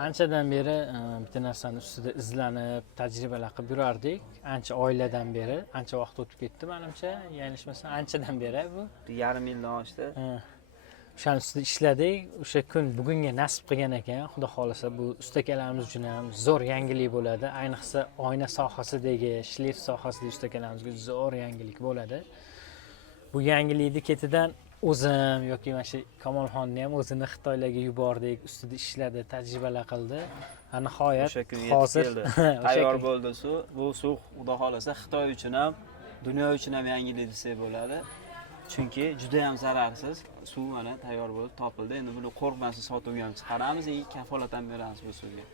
Anchadan beri bitta narsani ustida izlanib, tajribalar qilib yurardik. Ancha oiladan beri, ancha vaqt o'tib ketdi menimcha, yanglishmasam anchadan beri bu. Yarim yildan oshdi. O'shaning ustida ishladik. O'sha kun bugunga nasib qilgan ekan. Xudo xolasa bu ustakalarimiz uchun ham zo'r yangilik bo'ladi. Ayniqsa oyna sohasidagi, shlif sohasidagi ustakalarimizga zo'r yangilik bo'ladi. Bu yangilikni ketidan o'zim yoki mana shu Kamolxonni ham o'zini Xitoylarga yubordik, ustida ishladi, tajribalar qildi. Nihoyat O'sha kun hozir tayyor bo'ldi suv. Bu suv xudo xolasa Xitoy uchun ham, dunyo uchun ham yangilik desak bo'ladi. Chunki juda ham zararsiz suv mana tayyor bo'lib topildi. Endi buni qo'rqmasdan sotuvga ham chiqaramiz, kafolat ham beramiz bu suvga.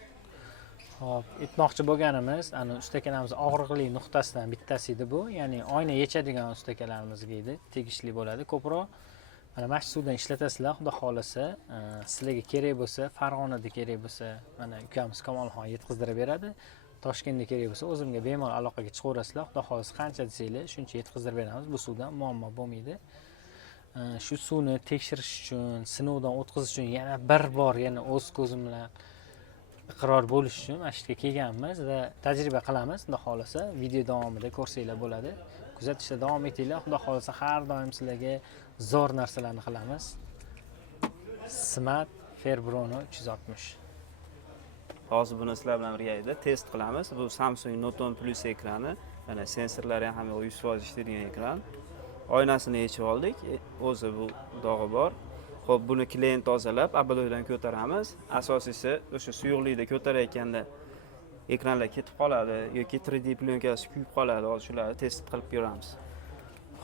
Xo'p, aytmoqchi bo'lganimiz, ana ustakalarimiz og'riqli nuqtasidan bittasi edi bu. Ya'ni oyna yechadigan ustakalarimizga edi, tegishli bo'ladi ko'proq. Mana shu suvdan ishlatasizlar, xudo xolasa, sizlarga kerak bo'lsa, Farg'onada kerak bo'lsa, mana ukamiz Kamolxon yetkazdirib beradi. Toshkentda kerak bo'lsa, o'zimga bemalol aloqaga chiqaverasizlar. Xudo xolasa qancha desanglar, shuncha yetkazdirib beramiz. Bu suvdan muammo bo'lmaydi. Shu suvni tekshirish uchun, sinovdan o'tkazish uchun yana bir bor yana o'z ko'zim bilan iqror bo'lish uchun mana shu yerga kelganmiz va tajriba qilamiz. Xudo xolasa video davomida ko'rsanglar bo'ladi. Kuzatishda davom etinglar. Xudo xolasa har doim sizlarga zo'r narsalarni qilamiz. Smart Ferbrono 360. Hozir buni sizlar bilan birga test qilamiz. Bu Samsung Note 10 Plus ekrani. Mana sensorlari ham 100% ishlaydigan ekran. Oynasini yechib oldik. O'zi bu dog'i bor. Xo'p, buni klient tozalab, obaloydan ko'taramiz. Asosiysi o'sha suyuqlikda ko'tarayotganda ekranlar ketib qoladi yoki 3D plyonkasi kuyib qoladi. Hozir shularni test qilib ko'ramiz.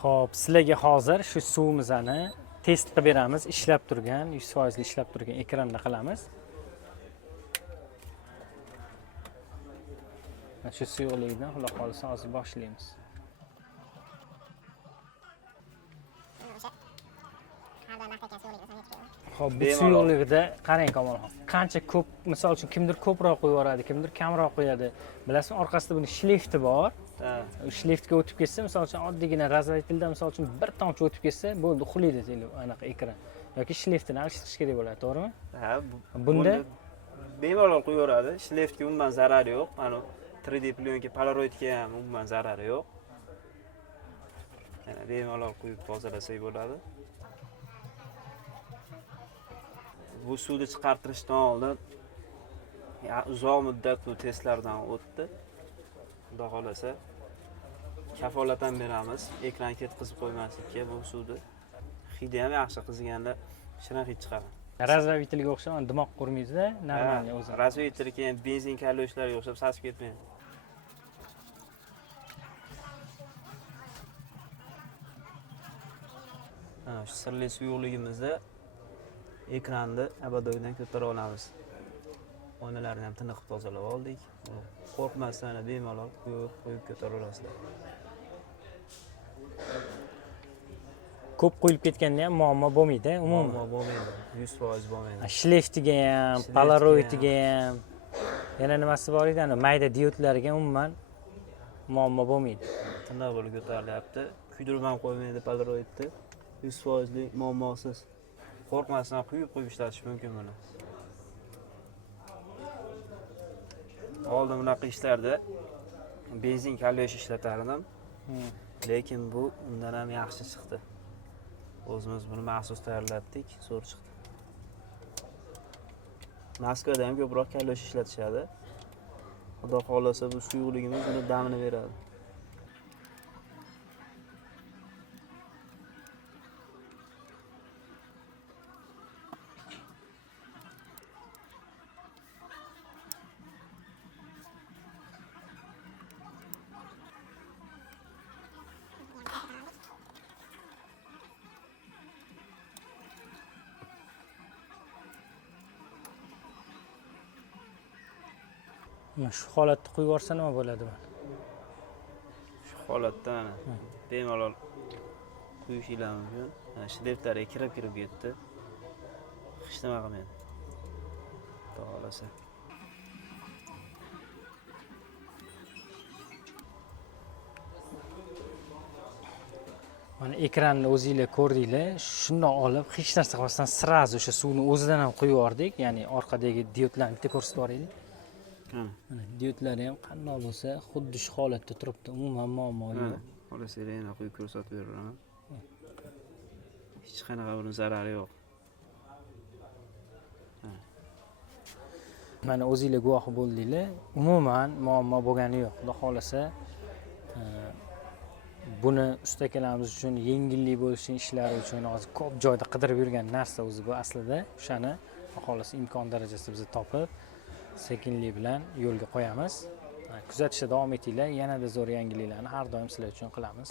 Xo'p, sizlarga hozir shu suvimizni test qilib beramiz. Ishlab turgan, 100% ishlab turgan ekranda qilamiz. Shu suyuqlikdan xudo xolasa hozir boshlaymiz. Xo'p, bu suyuqligida qarang Kamolxon. Qancha ko'p, misol uchun kimdir ko'proq qo'yib yuboradi, kimdir kamroq qo'yadi. Bilasizmi, orqasida buni shlifti bor. Shlifga o'tib ketsa, misol uchun oddiygina razvaytilda misol uchun bir tomchi o'tib ketsa, bo'ldi, uxlaydi anaqa ekran. Yoki shlifni almashtirish kerak bo'ladi, to'g'rimi? Ha, bunda bemalol qo'yaveradi. Shlifga umuman zarari yo'q. Mana 3D plyonka, Polaroidga ham umuman zarari yo'q. Yana bemalol quyib tozalasak bo'ladi. Bu suvni chiqartirishdan oldin uzoq muddat bu testlardan o'tdi. Xudo xolasa kafolat ham beramiz. Ekran ketkizib qo'ymaslikka bu suvni. Hidi ham yaxshi qiziganda shirin hid chiqadi. razvayitelga o'xshab dimoq qurmaydi-da, normal o'zi. Razvaytel keyin benzin kalyoshlarga o'xshab sasib ketmaydi. Shu sirli suyuqligimizda ekranni abadoydan ko'tara olamiz. Oynalarni ham tiniqib tozalab oldik. Qo'rqmasdan bemalol qo'yib ko'taraverasizlar. Ko'p qo'yilib ketganda ham muammo bo'lmaydi, umuman. Muammo bo'lmaydi, 100% bo'lmaydi. Shliftiga ham, Polaroidga ham, yana nimasi bor edi, mayda diodlarga umuman muammo bo'lmaydi. Tiniq bo'lib ko'tarilyapti. Kuydirib ham qo'ymaydi Polaroidni. 100% muammosiz. Qo'rqmasdan quyib ishlatish mumkin buni. Oldin bunaqa ishlarda benzin kalyosh ishlatardim. Lekin bu undan ham yaxshi chiqdi. O'zimiz buni maxsus tayyorlatdik, zo'r chiqdi. Moskvada ham ko'proq kalyosh ishlatishadi. Xudo xolasa bu suyuqligimiz buni damini beradi. Shu holatda qo'yib yuborsa nima bo'ladi? Shu holatda mana bemalol quyishinglar mumkin. Mana shliflariga kirib ketdi. Hech nima qilmaydi. Xudo xolasa. Mana ekranni o'zinglar ko'rdinglar, shundoq olib hech narsa qilmasdan srazu o'sha suvni o'zidan ham quyib yubordik, ya'ni orqadagi diodlarni bitta ko'rsatib yuboraylik. Mana diodlari ham qandoq bo'lsa, xuddi shu holatda turibdi, umuman muammo yo'q. Xohlasanglar yana quyib ko'rsatib beraman. Hech qanaqa bir zarari yo'q. Mana o'zinglar guvohi bo'ldinglar, umuman muammo bo'lgani yo'q. Xudo xolasa buni ustakalarimiz uchun yengillik bo'lishi ishlari uchun hozir ko'p joyda qidirib yurgan narsa o'zi bu aslida. O'shani xudo xolasa imkon darajasida biz topib, sekinlik bilan yo'lga qo'yamiz. Kuzatishda davom etinglar. Yanada zo'r yangiliklarni har doim sizlar uchun qilamiz.